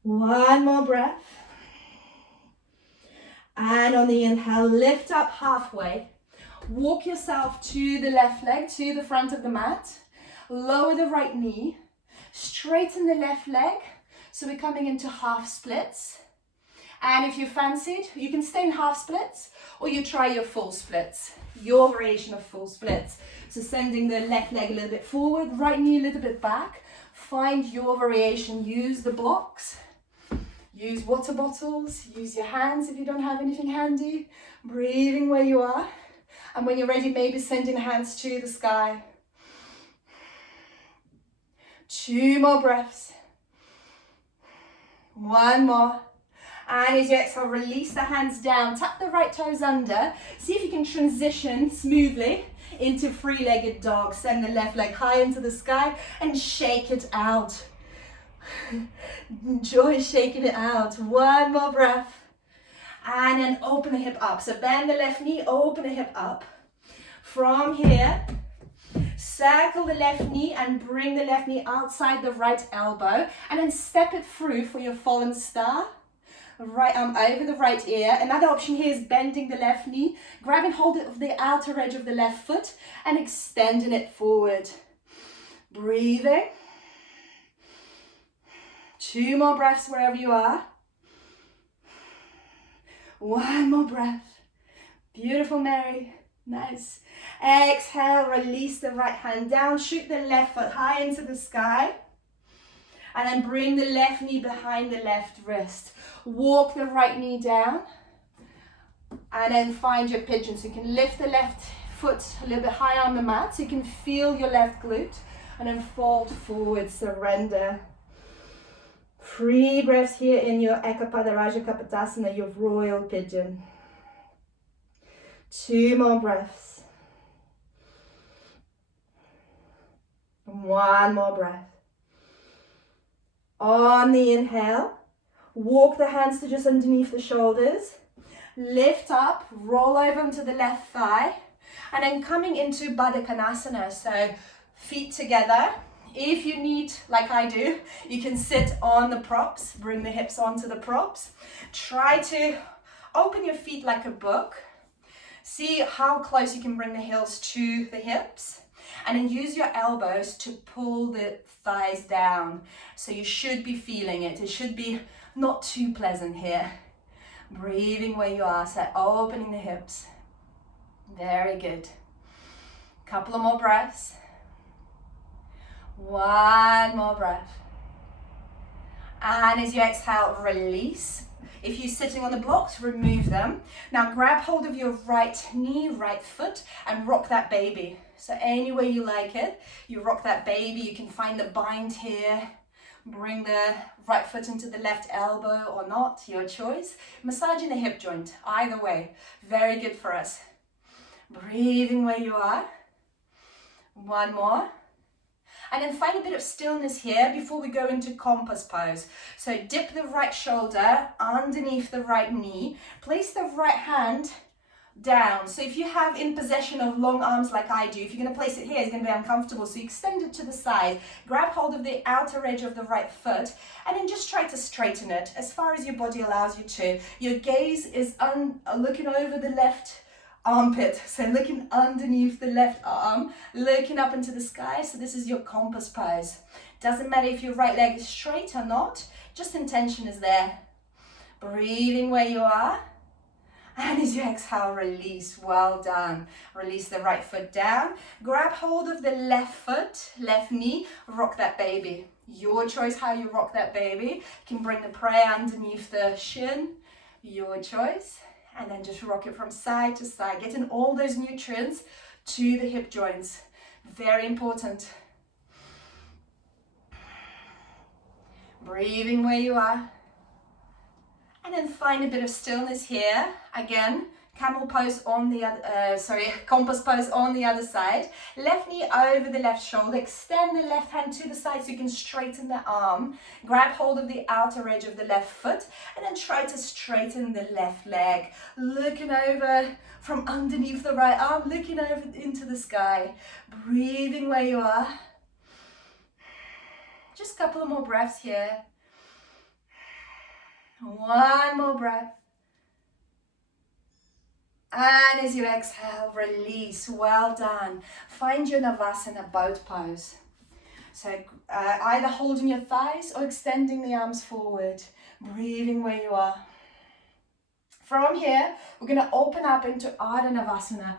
1 more breath. And on the inhale, lift up halfway. Walk yourself to the left leg, to the front of the mat. Lower the right knee. Straighten the left leg. So we're coming into half splits. And if you fancied, you can stay in half splits or you try your full splits. Your variation of full splits. So sending the left leg a little bit forward, right knee a little bit back. Find your variation. Use the blocks. Use water bottles. Use your hands if you don't have anything handy. Breathing where you are. And when you're ready, maybe sending hands to the sky. 2 more breaths. 1 more. And as you exhale, release the hands down. Tap the right toes under. See if you can transition smoothly into 3-legged dog. Send the left leg high into the sky and shake it out. Enjoy shaking it out. 1 more breath. And then open the hip up. So bend the left knee, open the hip up. From here, circle the left knee and bring the left knee outside the right elbow. And then step it through for your fallen star. Right arm over the right ear. Another option here is bending the left knee, grabbing hold of the outer edge of the left foot and extending it forward. Breathing. 2 more breaths wherever you are. 1 more breath. Beautiful, Mary. Nice. Exhale, release the right hand down, shoot the left foot high into the sky. And then bring the left knee behind the left wrist. Walk the right knee down. And then find your pigeon. So you can lift the left foot a little bit higher on the mat. So you can feel your left glute. And then fold forward, surrender. 3 breaths here in your Ekapada Raja Kapotasana, your royal pigeon. 2 more breaths. 1 more breath. On the inhale, walk the hands to just underneath the shoulders. Lift up, roll over onto the left thigh. And then coming into Baddha Konasana, so feet together. If you need, like I do, you can sit on the props, bring the hips onto the props. Try to open your feet like a book. See how close you can bring the heels to the hips. And then use your elbows to pull the thighs down. So you should be feeling it. It should be not too pleasant here. Breathing where you are, so opening the hips. Very good. Couple of more breaths. 1 more breath. And as you exhale, release. If you're sitting on the blocks, remove them. Now grab hold of your right knee, right foot, and rock that baby. So any way you like it, you rock that baby. You can find the bind here. Bring the right foot into the left elbow or not, your choice. Massaging the hip joint, either way. Very good for us. Breathing where you are. 1 more. And then find a bit of stillness here before we go into compass pose. So dip the right shoulder underneath the right knee. Place the right hand down. So if you have in possession of long arms like I do, if you're going to place it here, it's going to be uncomfortable. So you extend it to the side. Grab hold of the outer edge of the right foot and then just try to straighten it as far as your body allows you to. Your gaze is looking over the left armpit, so looking underneath the left arm, looking up into the sky. So this is your compass pose. Doesn't matter if your right leg is straight or not, just intention is there. Breathing where you are. And as you exhale, release. Well done. Release the right foot down. Grab hold of the left foot, left knee, rock that baby. Your choice how you rock that baby. You can bring the prayer underneath the shin. Your choice. And then just rock it from side to side, getting all those nutrients to the hip joints. Very important. Breathing where you are. And then find a bit of stillness here. Again, camel pose on the other, compass pose on the other side. Left knee over the left shoulder. Extend the left hand to the side so you can straighten the arm. Grab hold of the outer edge of the left foot and then try to straighten the left leg. Looking over from underneath the right arm, looking over into the sky. Breathing where you are. Just a couple of more breaths here. 1 more breath. And as you exhale, release. Well done. Find your Navasana boat pose. So either holding your thighs or extending the arms forward. Breathing where you are. From here, we're going to open up into Ardha Navasana,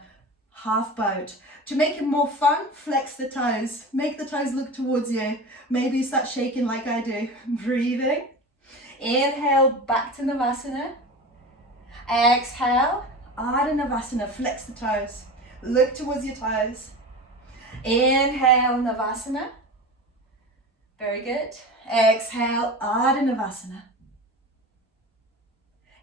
half boat. To make it more fun, flex the toes. Make the toes look towards you. Maybe you start shaking like I do. Breathing. Inhale, back to Navasana. Exhale, Ardha Navasana, flex the toes. Look towards your toes. Inhale, Navasana. Very good. Exhale, Ardha Navasana.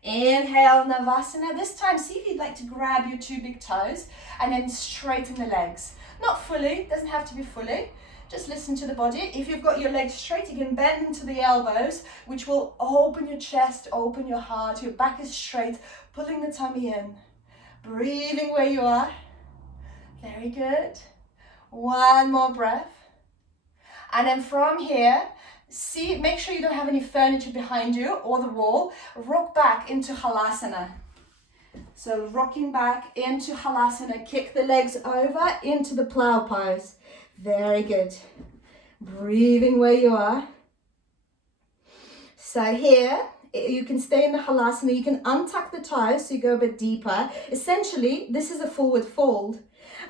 Inhale, Navasana. This time, see if you'd like to grab your two big toes and then straighten the legs. Not fully, doesn't have to be fully. Just listen to the body. If you've got your legs straight, you can bend into the elbows, which will open your chest, open your heart. Your back is straight, pulling the tummy in. Breathing where you are. Very good. One more breath. And then from here, make sure you don't have any furniture behind you or the wall. Rock back into Halasana. So rocking back into Halasana. Kick the legs over into the plow pose. Very good. Breathing where you are. So here, you can stay in the Halasana. You can untuck the toes so you go a bit deeper. Essentially, this is a forward fold.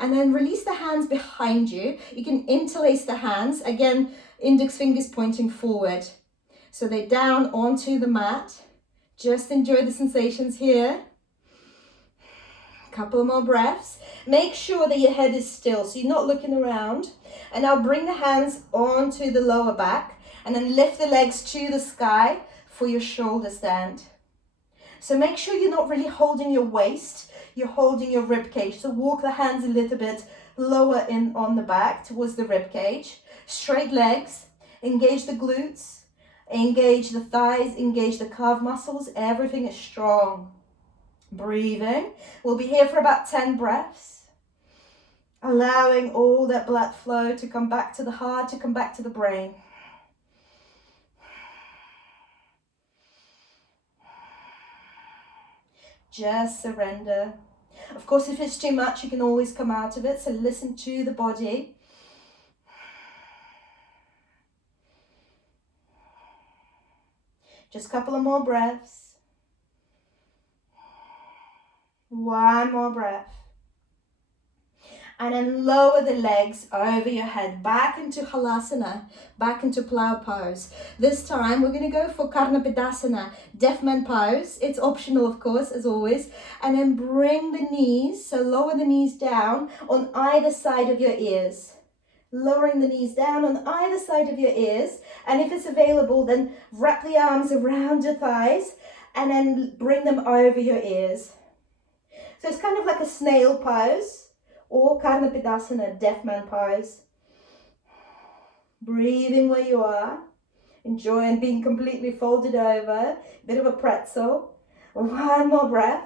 And then release the hands behind you. You can interlace the hands. Again, index fingers pointing forward. So they're down onto the mat. Just enjoy the sensations here. Couple more breaths. Make sure that your head is still, so you're not looking around. And now bring the hands onto the lower back and then lift the legs to the sky for your shoulder stand. So make sure you're not really holding your waist, you're holding your rib cage. So walk the hands a little bit lower in on the back towards the rib cage. Straight legs, engage the glutes, engage the thighs, engage the calf muscles. Everything is strong. Breathing. We'll be here for about 10 breaths. Allowing all that blood flow to come back to the heart, to come back to the brain. Just surrender. Of course, if it's too much, you can always come out of it. So listen to the body. Just a couple of more breaths. One more breath. And then lower the legs over your head, back into Halasana, back into plow pose. This time we're going to go for Karnapidasana, deaf man pose. It's optional, of course, as always. And then bring the knees, so lower the knees down on either side of your ears. Lowering the knees down on either side of your ears. And if it's available, then wrap the arms around your thighs and then bring them over your ears. So it's kind of like a snail pose. Or Karnapidasana, deaf man pose. Breathing where you are. Enjoying being completely folded over. Bit of a pretzel. One more breath.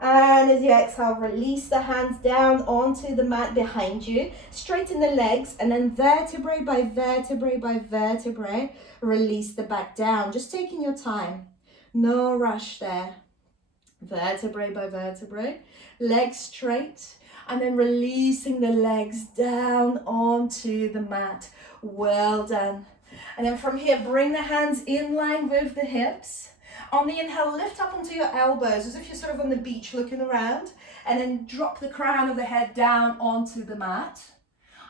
And as you exhale, release the hands down onto the mat behind you. Straighten the legs and then vertebrae by vertebrae by vertebrae, release the back down. Just taking your time. No rush there. Vertebrae by vertebrae. Legs straight. And then releasing the legs down onto the mat. Well done. And then from here, bring the hands in line with the hips. On the inhale, lift up onto your elbows as if you're sort of on the beach looking around. And then drop the crown of the head down onto the mat.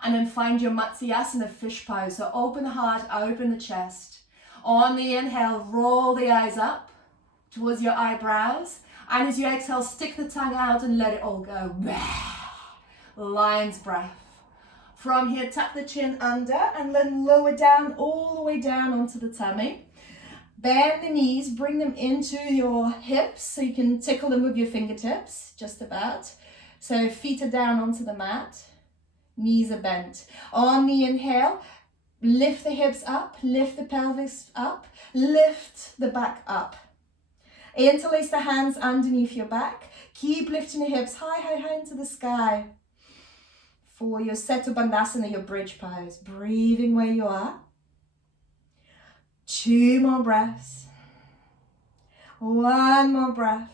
And then find your Matsyasana fish pose. So open the heart, open the chest. On the inhale, roll the eyes up towards your eyebrows. And as you exhale, stick the tongue out and let it all go. Lion's breath. From here, tuck the chin under and then lower down, all the way down onto the tummy. Bend the knees, bring them into your hips so you can tickle them with your fingertips, just about. So feet are down onto the mat, knees are bent. On the inhale, lift the hips up, lift the pelvis up, lift the back up. Interlace the hands underneath your back. Keep lifting the hips high, high, high into the sky. For your Setu Bandhasana, your bridge pose. Breathing where you are. 2 more breaths. 1 more breath.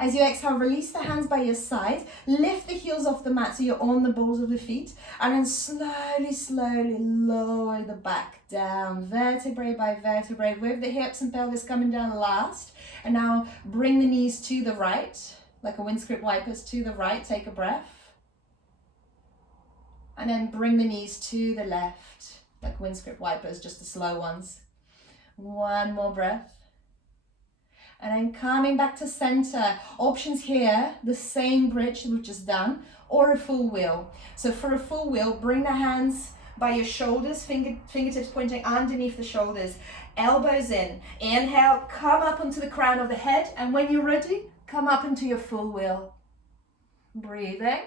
As you exhale, release the hands by your side. Lift the heels off the mat so you're on the balls of the feet. And then slowly, slowly lower the back down, vertebrae by vertebrae, with the hips and pelvis coming down last. And now bring the knees to the right, like a windscript wipers to the right. Take a breath. And then bring the knees to the left, like windscript wipers, just the slow ones. One more breath. And then coming back to center. Options here, the same bridge we've just done, or a full wheel. So for a full wheel, bring the hands by your shoulders, fingertips pointing underneath the shoulders, elbows in. Inhale, come up onto the crown of the head, and when you're ready, come up into your full wheel. Breathing.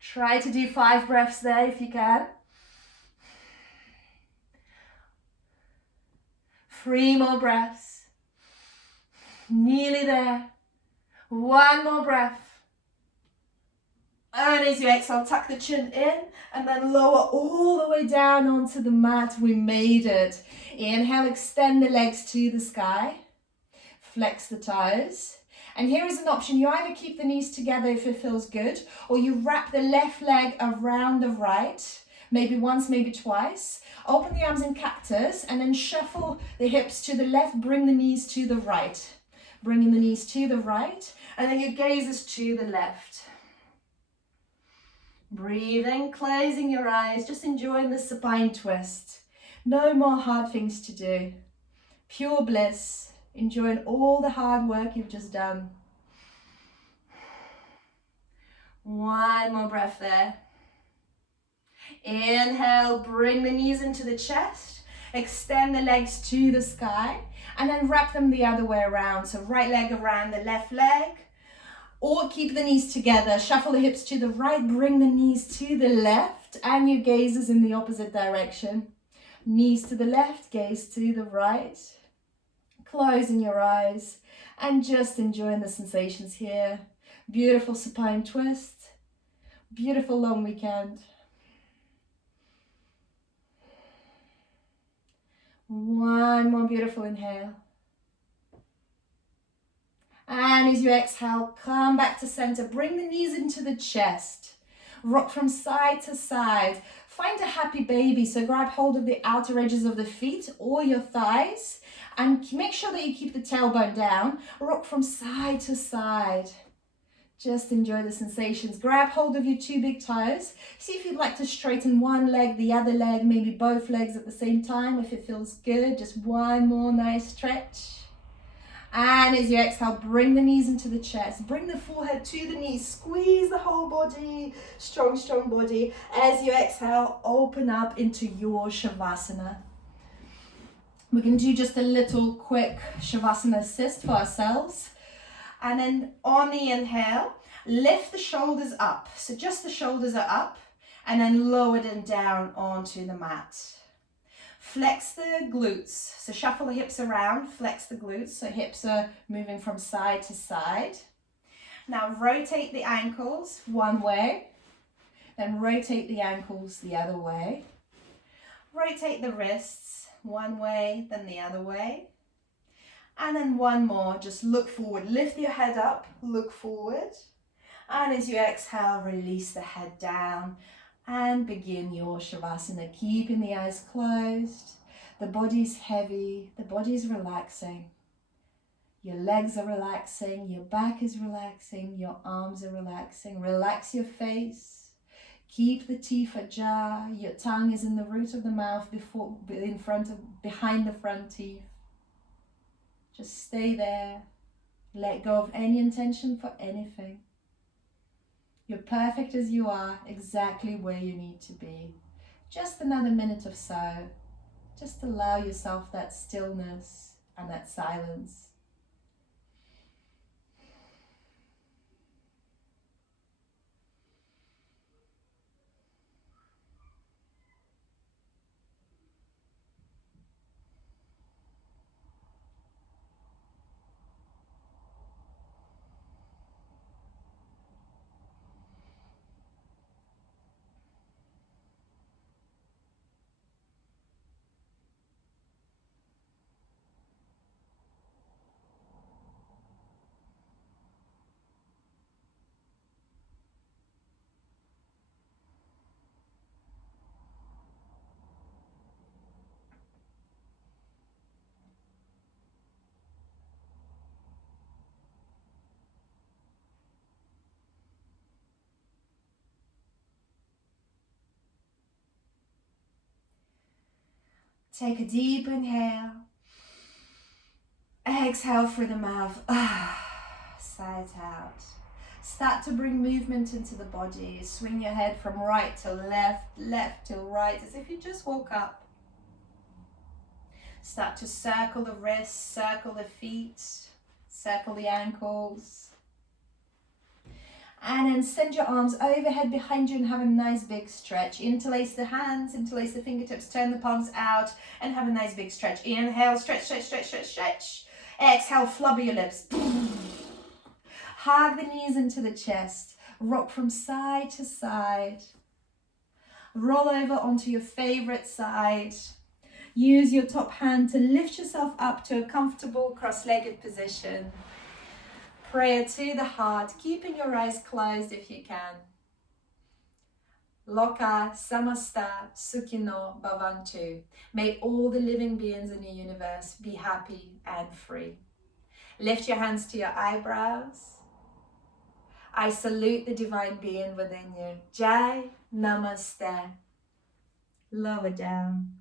Try to do 5 breaths there if you can. 3 more breaths. Nearly there. 1 more breath. And as you exhale, tuck the chin in and then lower all the way down onto the mat. We made it. Inhale, extend the legs to the sky. Flex the toes. And here is an option. You either keep the knees together if it feels good, or you wrap the left leg around the right. Maybe once, maybe twice. Open the arms in cactus and then shuffle the hips to the left. Bring the knees to the right. Bringing the knees to the right, and then your gaze is to the left. Breathing, closing your eyes, just enjoying the supine twist. No more hard things to do. Pure bliss, enjoying all the hard work you've just done. 1 more breath there. Inhale, bring the knees into the chest, extend the legs to the sky, and then wrap them the other way around. So right leg around the left leg, or keep the knees together, shuffle the hips to the right, bring the knees to the left, and your gaze is in the opposite direction. Knees to the left, gaze to the right, closing your eyes, and just enjoying the sensations here. Beautiful supine twist, beautiful long weekend. 1 more beautiful inhale. And as you exhale, come back to center. Bring the knees into the chest. Rock from side to side. Find a happy baby. So grab hold of the outer edges of the feet or your thighs. And make sure that you keep the tailbone down. Rock from side to side. Just enjoy the sensations. Grab hold of your 2 big toes. See if you'd like to straighten one leg, the other leg, maybe both legs at the same time if it feels good. Just 1 more nice stretch. And as you exhale, bring the knees into the chest. Bring the forehead to the knees. Squeeze the whole body. Strong, strong body. As you exhale, open up into your Shavasana. We're going to do just a little quick Shavasana assist for ourselves. And then on the inhale, lift the shoulders up. So just the shoulders are up, and then lower them down onto the mat. Flex the glutes. So shuffle the hips around, flex the glutes. So hips are moving from side to side. Now rotate the ankles one way, then rotate the ankles the other way. Rotate the wrists one way, then the other way. And then 1 more, just look forward. Lift your head up, look forward. And as you exhale, release the head down and begin your Shavasana. Keeping the eyes closed. The body's heavy, the body's relaxing. Your legs are relaxing, your back is relaxing, your arms are relaxing. Relax your face. Keep the teeth ajar. Your tongue is in the root of the mouth behind the front teeth. Just stay there. Let go of any intention for anything. You're perfect as you are, exactly where you need to be. Just another minute or so. Just allow yourself that stillness and that silence. Take a deep inhale. Exhale through the mouth. Sigh it out. Start to bring movement into the body. Swing your head from right to left, left to right, as if you just woke up. Start to circle the wrists, circle the feet, circle the ankles. And then send your arms overhead behind you and have a nice big stretch. Interlace the hands, interlace the fingertips, turn the palms out and have a nice big stretch. Inhale, stretch, stretch, stretch, stretch, stretch. Exhale, flubber your lips. Hug the knees into the chest. Rock from side to side. Roll over onto your favorite side. Use your top hand to lift yourself up to a comfortable cross-legged position. Prayer to the heart, keeping your eyes closed if you can. Loka samasta sukhino bhavantu. May all the living beings in the universe be happy and free. Lift your hands to your eyebrows. I salute the divine being within you. Jai Namaste. Lower down.